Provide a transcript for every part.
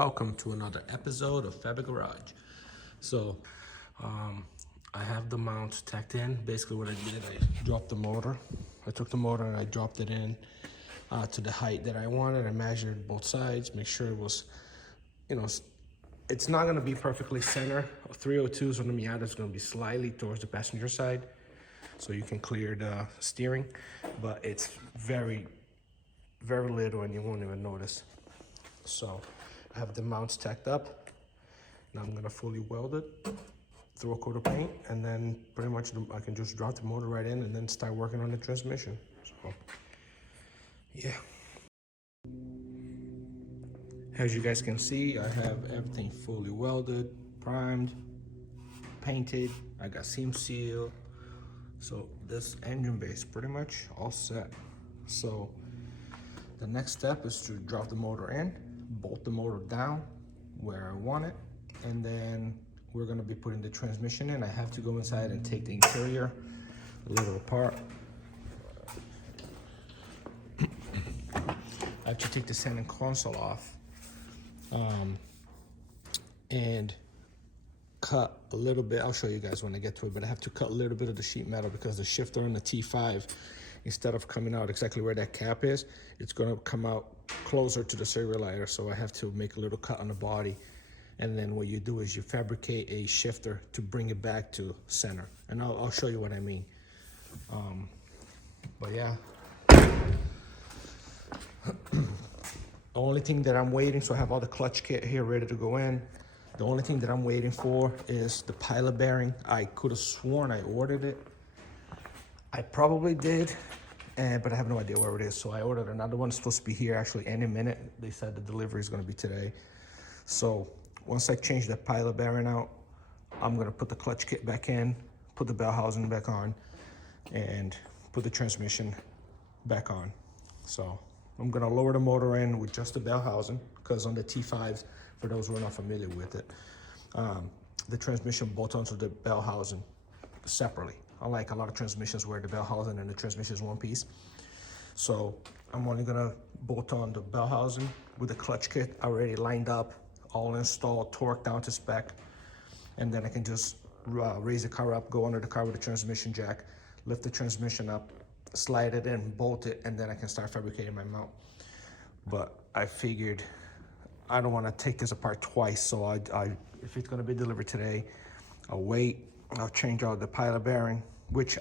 welcome to another episode of FAB It Garage. So I have the mount tacked in. Basically what I did, I dropped the motor. I took the motor and I dropped it in to the height that I wanted. I measured both sides, make sure it was, it's not gonna be perfectly center. 302s on the Miata is gonna be slightly towards the passenger side, so you can clear the steering, but it's very, very little and you won't even notice. So I have the mounts tacked up. Now I'm gonna fully weld it, throw a coat of paint, and then pretty much I can just drop the motor right in and then start working on the transmission. So, yeah. As you guys can see, I have everything fully welded, primed, painted. I got seam seal. So this engine bay is pretty much all set. So the next step is to drop the motor in, bolt the motor down where I want it, and then we're gonna be putting the transmission in. I have to go inside and take the interior a little apart. I have to take the center console off and cut a little bit. I'll show you guys when I get to it, but I have to cut a little bit of the sheet metal because the shifter on the T5, instead of coming out exactly where that cap is, it's gonna come out closer to the serial lighter. So I have to make a little cut on the body. And then what you do is you fabricate a shifter to bring it back to center. And I'll show you what I mean. But yeah. The only thing that I'm waiting, so I have all the clutch kit here ready to go in. The only thing that I'm waiting for is the pilot bearing. I could have sworn I ordered it. I probably did, but I have no idea where it is. So I ordered another one. It's supposed to be here actually any minute. They said the delivery is gonna be today. So once I change that pilot bearing out, I'm gonna put the clutch kit back in, put the bell housing back on, and put the transmission back on. So I'm gonna lower the motor in with just the bell housing, because on the T5s, for those who are not familiar with it, the transmission bolts onto the bell housing separately. Unlike a lot of transmissions where the bell housing and the transmission is one piece. So I'm only gonna bolt on the bell housing with the clutch kit already lined up, all installed, torqued down to spec. And then I can just raise the car up, go under the car with the transmission jack, lift the transmission up, slide it in, bolt it, and then I can start fabricating my mount. But I figured I don't want to take this apart twice, so if it's going to be delivered today, I'll wait. I'll change out the pilot bearing, which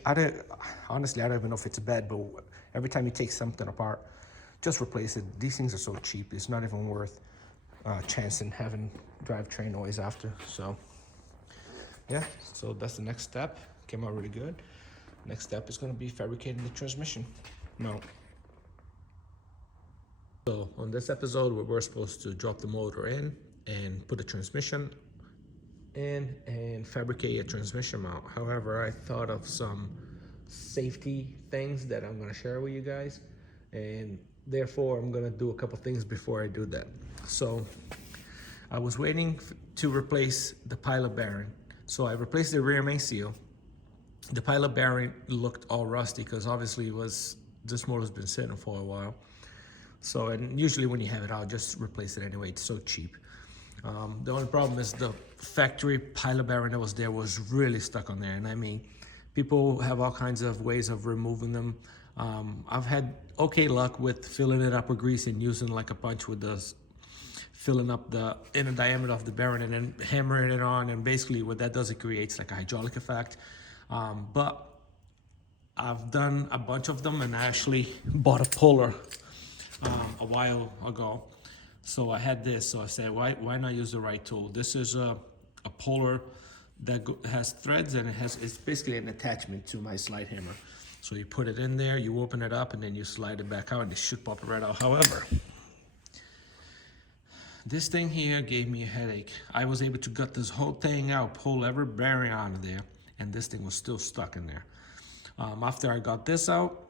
honestly I don't even know if it's bad, but every time you take something apart, just replace it. These things are so cheap, it's not even worth chancing having drivetrain noise after. So yeah, so that's the next step. Came out really good. Next step is going to be fabricating the transmission mount. So on this episode, we're supposed to drop the motor in and put the transmission in and fabricate a transmission mount. However, I thought of some safety things that I'm going to share with you guys, and therefore I'm going to do a couple things before I do that. So I was waiting to replace the pilot bearing. So I replaced the rear main seal. The pilot bearing looked all rusty because obviously this motor's been sitting for a while. So, and usually when you have it, I'll just replace it anyway. It's so cheap. The only problem is the factory pilot bearing that was there was really stuck on there. And I mean, people have all kinds of ways of removing them. I've had okay luck with filling it up with grease and using like a punch with the filling up the inner diameter of the bearing and then hammering it on. And basically what that does, it creates like a hydraulic effect. But I've done a bunch of them, and I actually bought a puller a while ago. So I had this, so I said, why not use the right tool? This is a puller that has threads, and it's basically an attachment to my slide hammer. So you put it in there, you open it up, and then you slide it back out, and it should pop right out. However, this thing here gave me a headache. I was able to gut this whole thing out, pull every bearing out of there, and this thing was still stuck in there. After I got this out,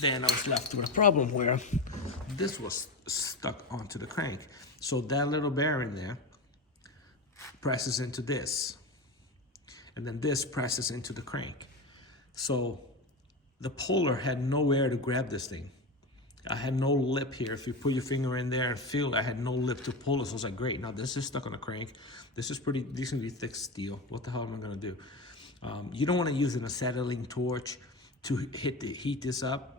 then I was left with a problem where this was stuck onto the crank. So that little bearing there presses into this, and then this presses into the crank. So the puller had nowhere to grab this thing. I had no lip here. If you put your finger in there and feel, I had no lip to pull it. So I was like, great, now this is stuck on a crank. This is pretty decently thick steel. What the hell am I gonna do? You don't wanna use an acetylene torch to heat this up,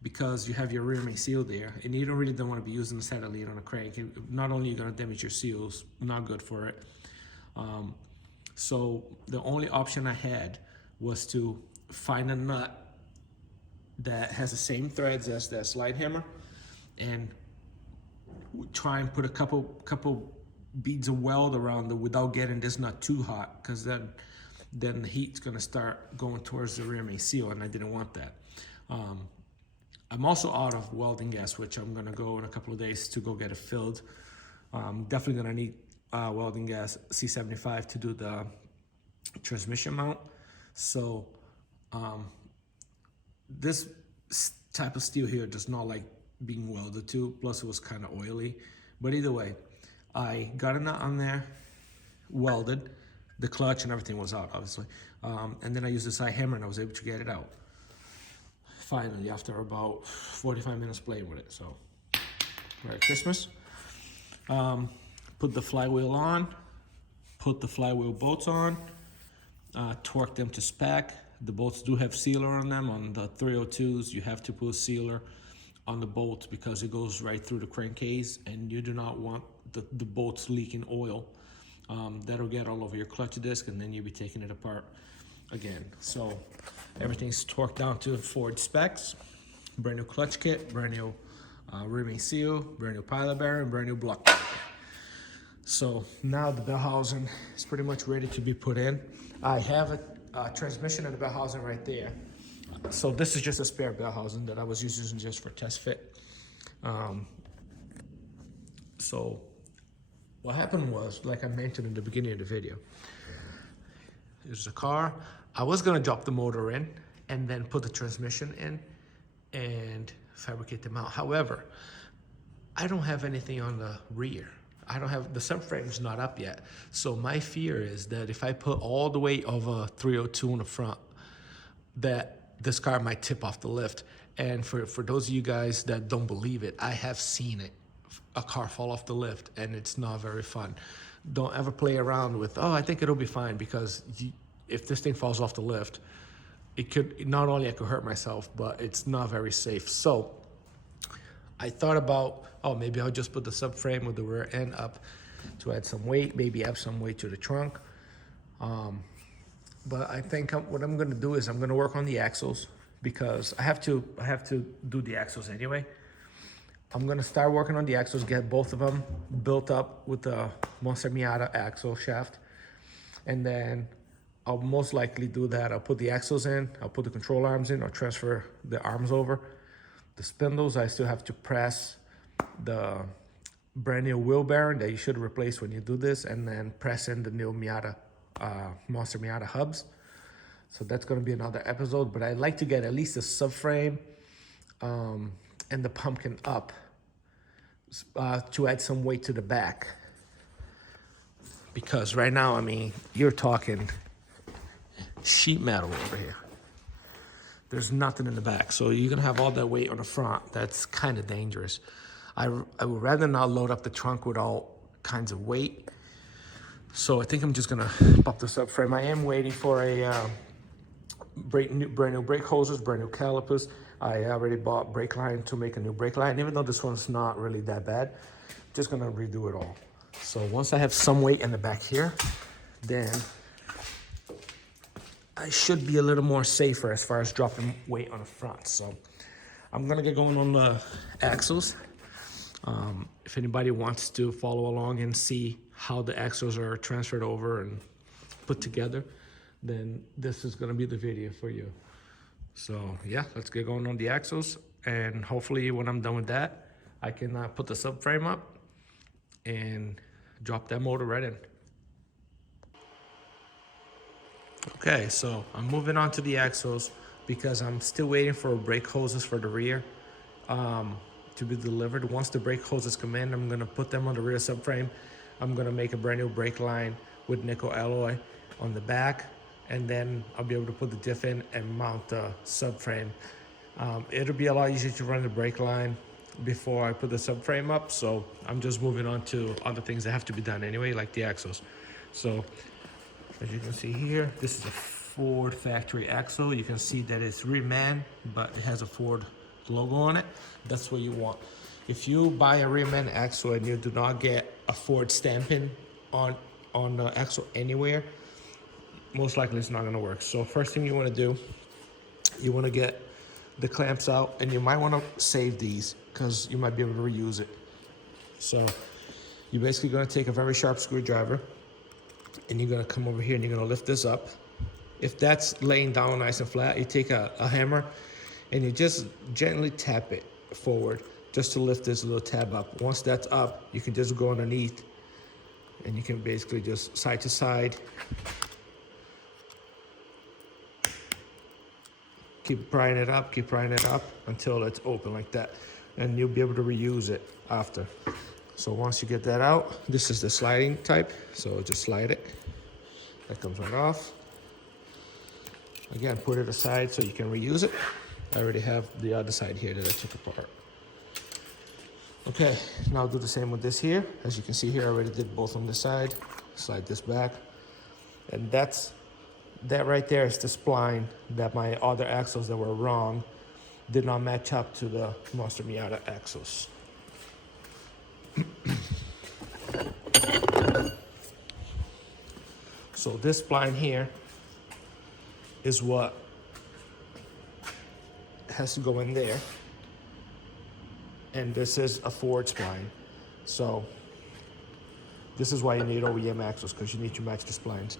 because you have your rear main seal there, and you don't want to be using acetylene on a crank. Not only are you going to damage your seals, not good for it. So the only option I had was to find a nut that has the same threads as that slide hammer, and try and put a couple beads of weld around it without getting this nut too hot, because then the heat's going to start going towards the rear main seal, and I didn't want that. I'm also out of welding gas, which I'm gonna go in a couple of days to go get it filled. Definitely gonna need welding gas C75 to do the transmission mount. So this type of steel here does not like being welded to, plus it was kind of oily. But either way, I got a nut on there, welded, the clutch and everything was out, obviously. And then I used the side hammer and I was able to get it out. Finally, after about 45 minutes playing with it. So, Merry Christmas. Put the flywheel on, put the flywheel bolts on, torque them to spec. The bolts do have sealer on them. On the 302s, you have to put a sealer on the bolts because it goes right through the crankcase, and you do not want the bolts leaking oil. That'll get all over your clutch disc, and then you'll be taking it apart again. So everything's torqued down to Ford specs. Brand new clutch kit, brand new rear main seal, brand new pilot bearing, brand new block. So now the bell housing is pretty much ready to be put in. I have a transmission and a bell housing right there. So this is just a spare bell housing that I was using just for test fit. So what happened was, like I mentioned in the beginning of the video, there's a car. I was gonna drop the motor in and then put the transmission in and fabricate them out. However, I don't have anything on the rear. I don't have, the subframe's not up yet. So my fear is that if I put all the weight of a 302 in the front, that this car might tip off the lift. And for those of you guys that don't believe it, I have seen it, a car fall off the lift, and it's not very fun. Don't ever play around with, oh, I think it'll be fine, because if this thing falls off the lift, it could, not only I could hurt myself, but it's not very safe. So I thought about, oh, maybe I'll just put the subframe with the rear end up to add some weight, maybe add some weight to the trunk. But I think what I'm gonna do is I'm gonna work on the axles, because I have to do the axles anyway. I'm gonna start working on the axles, get both of them built up with the Monster Miata axle shaft. And then I'll most likely do that. I'll put the axles in, I'll put the control arms in, I'll transfer the arms over. The spindles, I still have to press the brand new wheel bearing that you should replace when you do this, and then press in the new Miata, Monster Miata hubs. So that's gonna be another episode, but I'd like to get at least a subframe and the pumpkin up to add some weight to the back. Because right now, I mean, you're talking sheet metal over here. There's nothing in the back. So you're gonna have all that weight on the front. That's kind of dangerous. I would rather not load up the trunk with all kinds of weight. So I think I'm just gonna pop this subframe. I am waiting for a brand new brake hoses, brand new calipers. I already bought brake line to make a new brake line. Even though this one's not really that bad, just gonna redo it all. So once I have some weight in the back here, then I should be a little more safer as far as dropping weight on the front. So I'm gonna get going on the axles. If anybody wants to follow along and see how the axles are transferred over and put together, then this is gonna be the video for you. So yeah, let's get going on the axles, and hopefully when I'm done with that, I can put the subframe up and drop that motor right in. Okay, so I'm moving on to the axles because I'm still waiting for brake hoses for the rear to be delivered. Once the brake hoses come in, I'm gonna put them on the rear subframe. I'm gonna make a brand new brake line with nickel alloy on the back, and then I'll be able to put the diff in and mount the subframe. It'll be a lot easier to run the brake line before I put the subframe up, so I'm just moving on to other things that have to be done anyway, like the axles. So as you can see here, this is a Ford factory axle. You can see that it's reman, but it has a Ford logo on it. That's what you want. If you buy a reman axle and you do not get a Ford stamping on the axle anywhere, most likely it's not gonna work. So first thing you wanna do, you wanna get the clamps out, and you might wanna save these because you might be able to reuse it. So you're basically gonna take a very sharp screwdriver and you're gonna come over here and you're gonna lift this up. If that's laying down nice and flat, you take a hammer and you just gently tap it forward just to lift this little tab up. Once that's up, you can just go underneath and you can basically just side to side. Keep prying it up until it's open like that. And you'll be able to reuse it after. So once you get that out, this is the sliding type. So just slide it. That comes right off. Again, put it aside so you can reuse it. I already have the other side here that I took apart. Okay, now I'll do the same with this here. As you can see here, I already did both on this side. Slide this back. And that right there is the spline that my other axles that were wrong did not match up to the Monster Miata axles. So this spline here is what has to go in there. And this is a Ford spline. So this is why you need OEM axles, because you need to match the splines.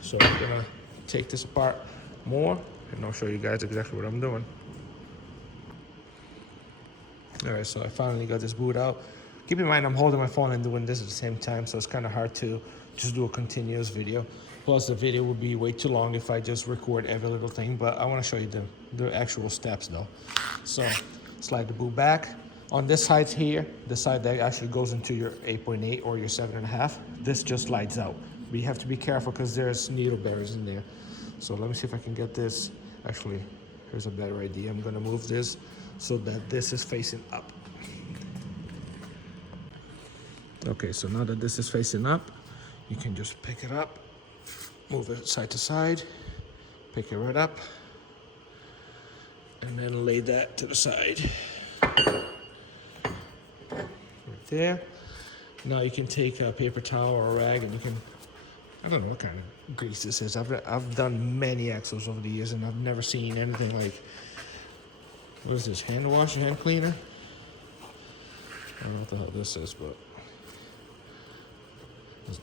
So I'm gonna take this apart more and I'll show you guys exactly what I'm doing. All right, so I finally got this boot out. Keep in mind, I'm holding my phone and doing this at the same time, so it's kind of hard to just do a continuous video. Plus, the video would be way too long if I just record every little thing, but I want to show you the actual steps though. So, slide the boot back. On this side here, the side that actually goes into your 8.8 or your 7.5, this just slides out. But you have to be careful because there's needle bearings in there. So let me see if I can get this. Actually, here's a better idea. I'm gonna move this so that this is facing up. Okay, so now that this is facing up, you can just pick it up, move it side to side, pick it right up, and then lay that to the side. Right there. Now you can take a paper towel or a rag and you can, I don't know what kind of grease this is. I've done many axles over the years and I've never seen anything like, what is this, hand wash, hand cleaner? I don't know what the hell this is, but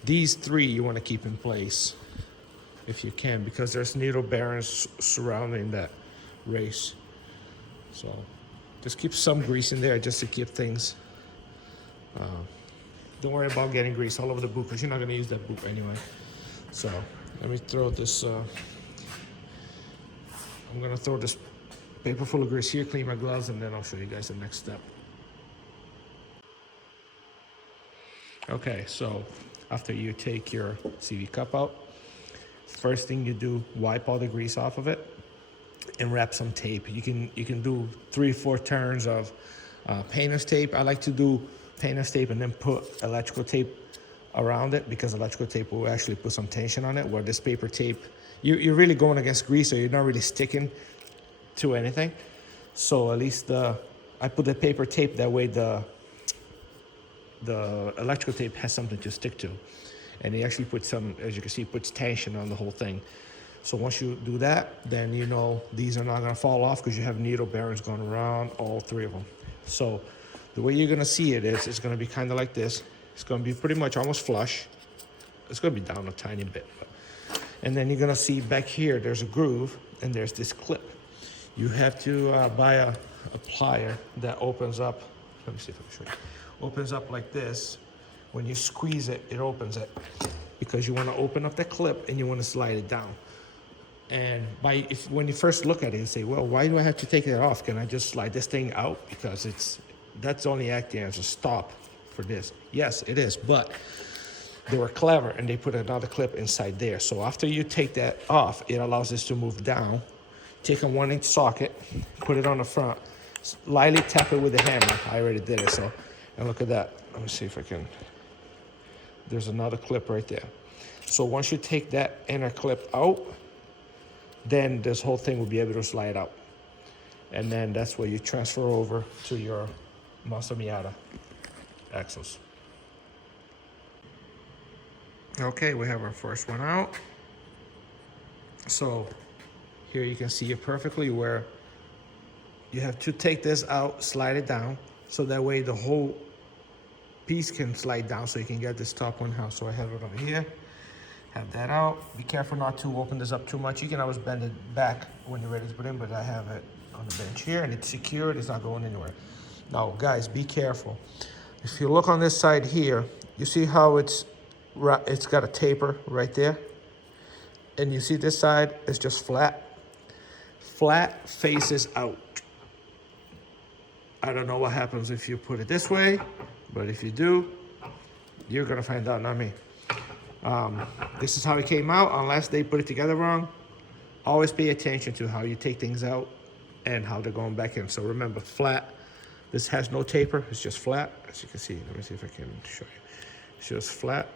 these three you want to keep in place if you can, because there's needle bearings surrounding that race. So just keep some grease in there just to keep things. Don't worry about getting grease all over the boot because you're not going to use that boot anyway. So let me throw this. I'm going to throw this paper full of grease here, clean my gloves, and then I'll show you guys the next step. Okay, so after you take your CV cup out, first thing you do, wipe all the grease off of it and wrap some tape. You can do 3-4 turns of painter's tape. I like to do painter's tape and then put electrical tape around it, because electrical tape will actually put some tension on it, where this paper tape, you're really going against grease, so you're not really sticking to anything. So at least I put the paper tape, that way the electrical tape has something to stick to. And it actually puts some, as you can see, puts tension on the whole thing. So once you do that, then you know these are not gonna fall off because you have needle bearings going around all three of them. So the way you're gonna see it is, it's gonna be kind of like this. It's gonna be pretty much almost flush. It's gonna be down a tiny bit. And then you're gonna see back here, there's a groove and there's this clip. You have to buy a plier that opens up. Let me see if I can show you. Opens up like this. When you squeeze it, it opens it, because you want to open up the clip and you want to slide it down. And when you first look at it, you say, well, why do I have to take it off? Can I just slide this thing out? Because that's only acting as a stop for this. Yes, it is, but they were clever and they put another clip inside there. So after you take that off, it allows this to move down. Take a 1-inch socket, put it on the front, lightly tap it with the hammer. I already did it, so, and look at that. Let me see if I can, there's another clip right there. So once you take that inner clip out, then this whole thing will be able to slide out. And then that's where you transfer over to your Monster Miata axles. Okay, we have our first one out. So here you can see it perfectly where you have to take this out, slide it down, so that way the whole piece can slide down so you can get this top one out. So I have it over here, have that out. Be careful not to open this up too much. You can always bend it back when you're ready to put in, but I have it on the bench here and it's secured, it's not going anywhere. Now guys, be careful. If you look on this side here, you see how it's got a taper right there? And you see this side is just flat. Flat faces out. I don't know what happens if you put it this way, but if you do, you're gonna find out, not me. This is how it came out, unless they put it together wrong. Always pay attention to how you take things out and how they're going back in. So remember, flat. This has no taper, it's just flat. As you can see, let me see if I can show you. It's just flat.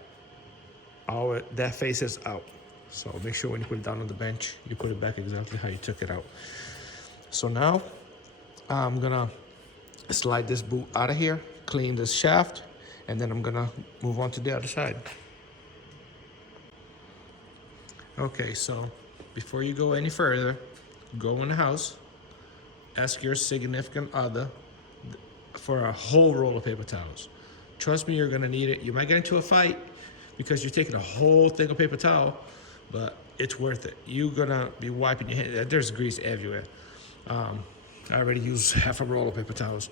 That faces out. So make sure when you put it down on the bench, you put it back exactly how you took it out. So now I'm gonna slide this boot out of here, clean this shaft, and then I'm gonna move on to the other side. Okay, so before you go any further, go in the house, ask your significant other for a whole roll of paper towels. Trust me, you're gonna need it. You might get into a fight because you're taking a whole thing of paper towel, but it's worth it. You're gonna be wiping your hands. There's grease everywhere. I already used half a roll of paper towels.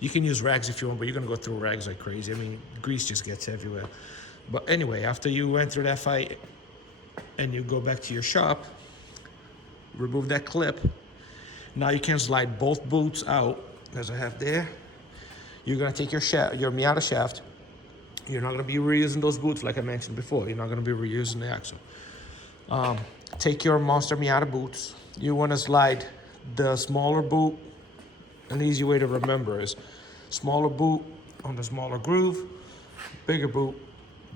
You can use rags if you want, but you're gonna go through rags like crazy. I mean, grease just gets everywhere. But anyway, after you went through that fight and you go back to your shop, remove that clip. Now you can slide both boots out, as I have there. You're gonna take your Miata shaft. You're not gonna be reusing those boots like I mentioned before. You're not gonna be reusing the axle. Take your Monster Miata boots. You wanna slide the smaller boot. An easy way to remember is smaller boot on the smaller groove, bigger boot,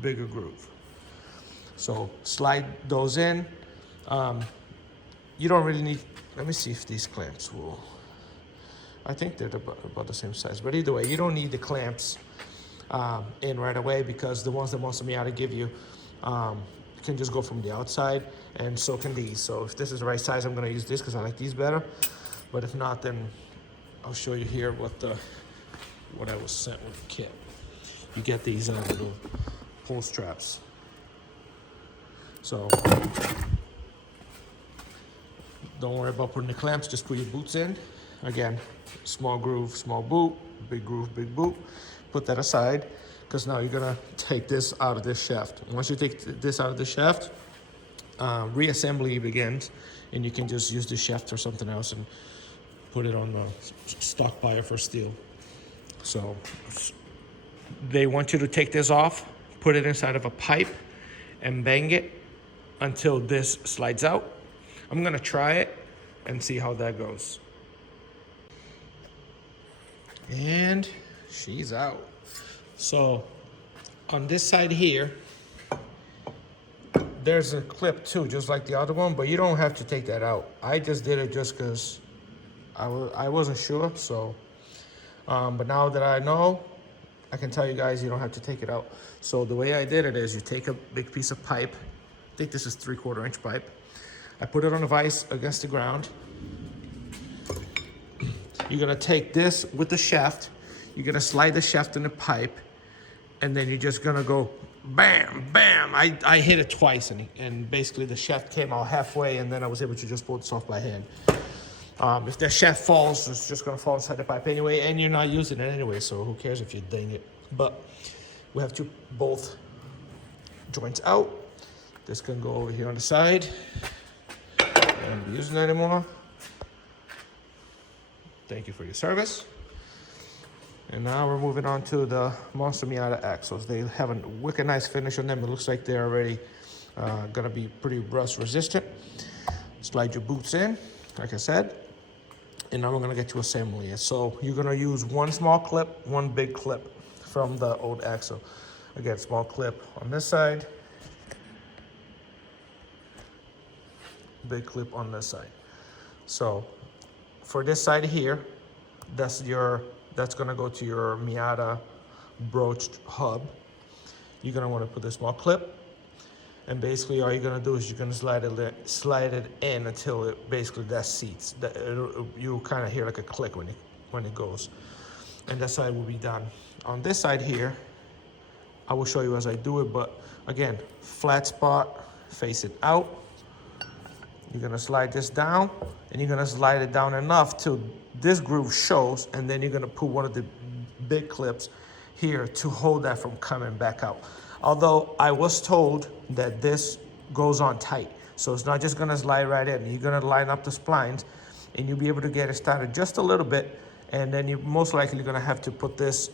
bigger groove. So slide those in. You don't really need, let me see if these clamps will, I think they're about the same size, but either way, you don't need the clamps in right away because the ones that Monster Miata give you can just go from the outside, and so can these. So if this is the right size, I'm gonna use this because I like these better. But if not, then I'll show you here what I was sent with the kit. You get these little pull straps. So don't worry about putting the clamps, just put your boots in. Again, small groove, small boot, big groove, big boot. Put that aside, because now you're gonna take this out of this shaft. Once you take this out of the shaft, reassembly begins, and you can just use the shaft for something else and put it on the stockpile for steel. So they want you to take this off, put it inside of a pipe, and bang it until this slides out. I'm gonna try it and see how that goes. And she's out. So on this side here, there's a clip too, just like the other one, but you don't have to take that out. I just did it just because I wasn't sure, so. But now that I know, I can tell you guys you don't have to take it out. So the way I did it is you take a big piece of pipe. I think this is 3/4 inch pipe. I put it on a vise against the ground. You're gonna take this with the shaft. You're gonna slide the shaft in the pipe, and then you're just gonna go bam, bam. I hit it twice, and basically the shaft came out halfway, and then I was able to just pull this off by hand. If that shaft falls, it's just gonna fall inside the pipe anyway, and you're not using it anyway, so who cares if you ding it. But we have both joints out. This can go over here on the side. I don't be using it anymore. Thank you for your service. And now we're moving on to the Monster Miata axles. They have a wicked nice finish on them. It looks like they're already gonna be pretty rust resistant. Slide your boots in, like I said. and now we're gonna get to assembling it. So you're gonna use one small clip, one big clip from the old axle. Again, small clip on this side, big clip on this side. So for this side here, that's gonna go to your Miata broached hub. You're gonna wanna put a small clip, and basically all you're gonna do is you're gonna slide it in until it basically that seats. You kind of hear like a click when it goes. And that side will be done. On this side here, I will show you as I do it, but again, flat spot, face it out. You're gonna slide this down, and you're gonna slide it down enough till this groove shows, and then you're gonna put one of the big clips here to hold that from coming back out. Although I was told that this goes on tight, so it's not just gonna slide right in. You're gonna line up the splines, and you'll be able to get it started just a little bit, and then you're most likely gonna have to put this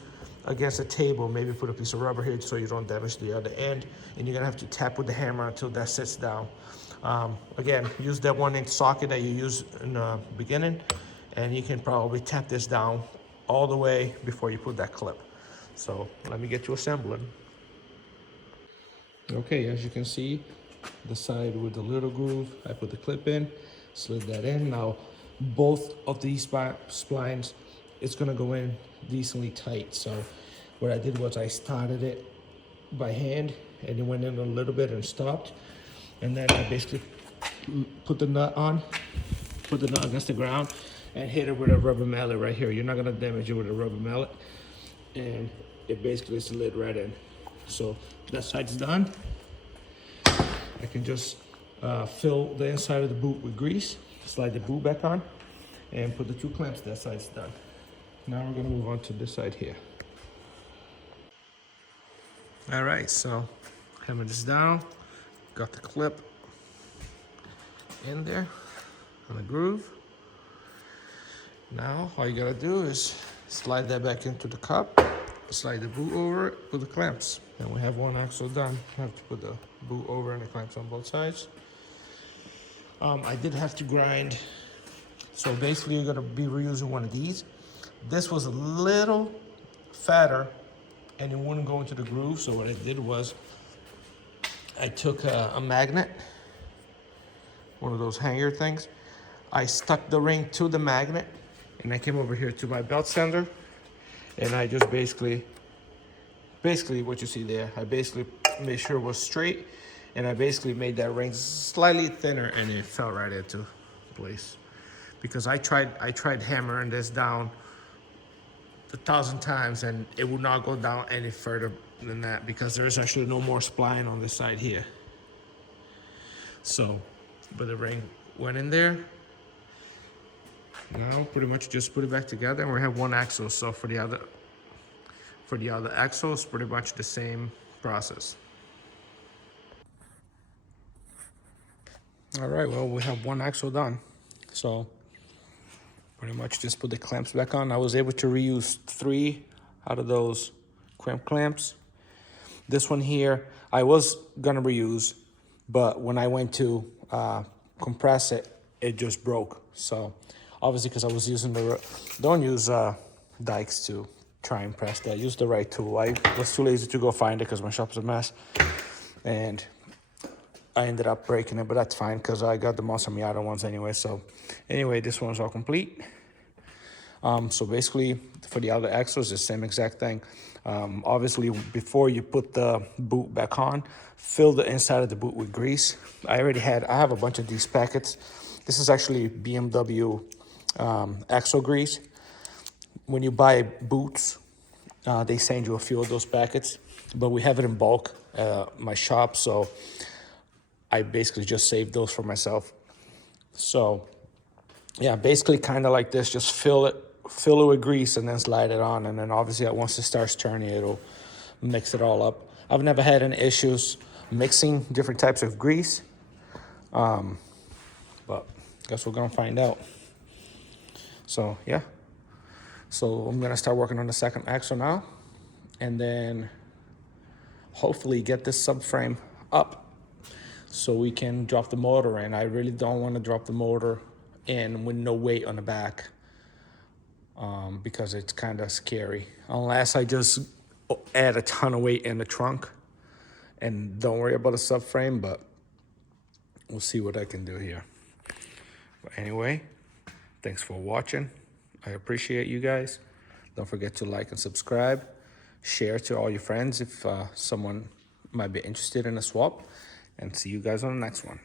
against a table, maybe put a piece of rubber here so you don't damage the other end, and you're gonna have to tap with the hammer until that sits down. Again, use that 1-inch socket that you used in the beginning, and you can probably tap this down all the way before you put that clip. So let me get you assembling. Okay, as you can see, the side with the little groove, I put the clip in, slid that in. Now, both of these splines, it's gonna go in decently tight. So what I did was I started it by hand, and it went in a little bit and stopped. And then I basically put the nut against the ground and hit it with a rubber mallet right here. You're not gonna damage it with a rubber mallet. And it basically slid right in. So that side's done. I can just fill the inside of the boot with grease, slide the boot back on, and put the 2 clamps. That side's done. Now we're gonna move on to this side here. All right, so hammer this down. Got the clip in there on the groove. Now all you gotta do is slide that back into the cup, slide the boot over it, put the clamps, and we have one axle done. I have to put the boot over and the clamps on both sides. I did have to grind, so basically you're gonna be reusing one of these. This was a little fatter and it wouldn't go into the groove, so what I did was I took a magnet, one of those hanger things. I stuck the ring to the magnet, and I came over here to my belt sander, and I just basically what you see there, I basically made sure it was straight, and I basically made that ring slightly thinner, and it fell right into place. Because I tried hammering this down 1,000 times, and it would not go down any further than that, because there's actually no more spline on this side here. So, but the ring went in there. Now pretty much just put it back together, and we have one axle. So for the other axle, it's pretty much the same process. All right, well, we have one axle done. So pretty much just put the clamps back on. I was able to reuse 3 out of those clamps. This one here, I was gonna reuse, but when I went to compress it, it just broke. So obviously, because I was using don't use dikes to try and press that. Use the right tool. I was too lazy to go find it because my shop's a mess, and I ended up breaking it, but that's fine because I got the Monster Miata ones anyway. So anyway, this one's all complete. So basically, for the other axles, the same exact thing. Obviously, before you put the boot back on, fill the inside of the boot with grease. I have a bunch of these packets. This is actually BMW axle grease. When you buy boots, they send you a few of those packets, but we have it in bulk at my shop, so I basically just saved those for myself. So yeah, basically kind of like this, just fill it with grease and then slide it on, and then obviously once it starts turning, it'll mix it all up. I've never had any issues mixing different types of grease, but guess we're gonna find out. So yeah, so I'm gonna start working on the second axle now, and then hopefully get this subframe up so we can drop the motor in. I really don't want to drop the motor in with no weight on the back. because it's kind of scary. Unless I just add a ton of weight in the trunk and don't worry about the subframe, but we'll see what I can do here. But anyway, thanks for watching. I appreciate you guys. Don't forget to like and subscribe. Share to all your friends if someone might be interested in a swap. And see you guys on the next one.